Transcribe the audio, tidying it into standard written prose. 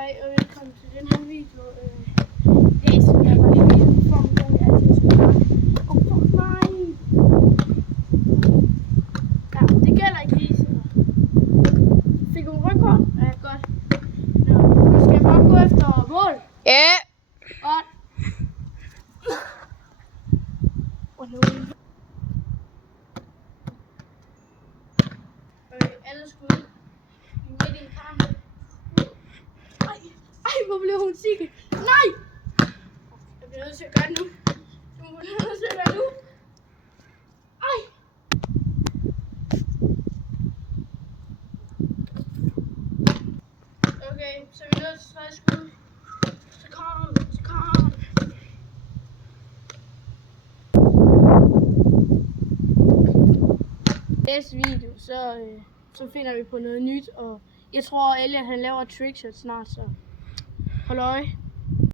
Hej og velkommen til den her video. Jeg skal være bare helt for mig, at jeg skal snakke om Fortnite. Ja, det gælder ikke lige sådan. Fik du rødkort? Ja, godt. Nå, nu skal jeg bare gå efter mål. Ja. Godt. Og nu alle skud. Midt i en kamp. Ej, hvor blev hun sikker? Nej! Jeg bliver nødt til at gøre det nu. Du må nødt til at gøre det nu. Ej! Okay, så er vi nødt til 3 skud. Så kom. Næste video, så finder vi på noget nyt, og jeg tror Elliot han laver trickshot snart, så hold øje.